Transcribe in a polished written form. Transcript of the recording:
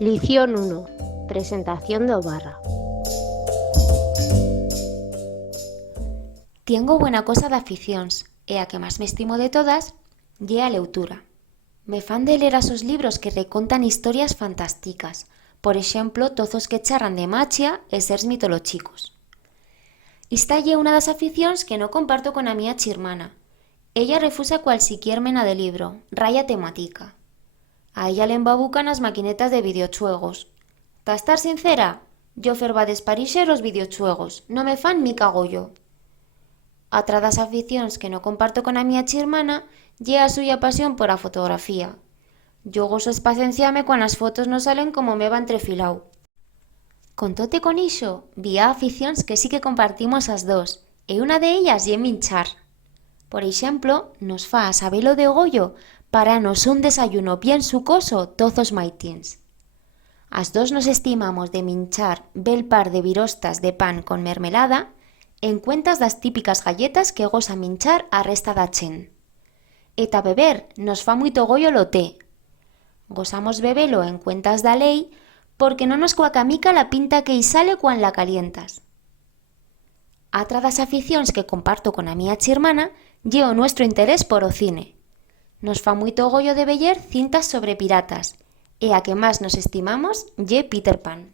Lición 1. Presentación do barra. Tengo buena cosa de aficións, e a que máis me estimo de todas lle a leutura. Me fan de ler esos libros que recontan historias fantásticas, por exemplo, tozos que charran de machia e sers mitolóxicos. Esta lle unha das aficións que non comparto con a miña chirmana. Ella refusa cualsiquier mena de libro, raya temática. A ella le embabucan as maquinetas de videochuegos. Ta estar sincera, yo ferva desparixer os videochuegos, non me fan mica gollo. Atra das aficións que non comparto con a miña chirmana lle a súa pasión por a fotografía. Yo gozo espacenciame cuando as fotos non salen como me va entrefilau. Contote con iso, vi a aficións que sí que compartimos as dos, e unha de ellas lle minchar. Por exemplo, nos fa a sabelo de gollo para nos un desayuno bien sucoso todos maitins. As dos nos estimamos de minchar bel par de virostas de pan con mermelada en cuentas das típicas galletas que goza minchar a resta da chen. E ta beber nos fa moito gollo lo té. Gozamos bebelo en cuentas da lei porque non nos coa camica la pinta que sale cuan la calientas. Atra das aficións que comparto con a miña chirmana lle o nuestro interés por o cine. Nos fa moito gollo de veyer cintas sobre piratas, e a que máis nos estimamos lle Peter Pan.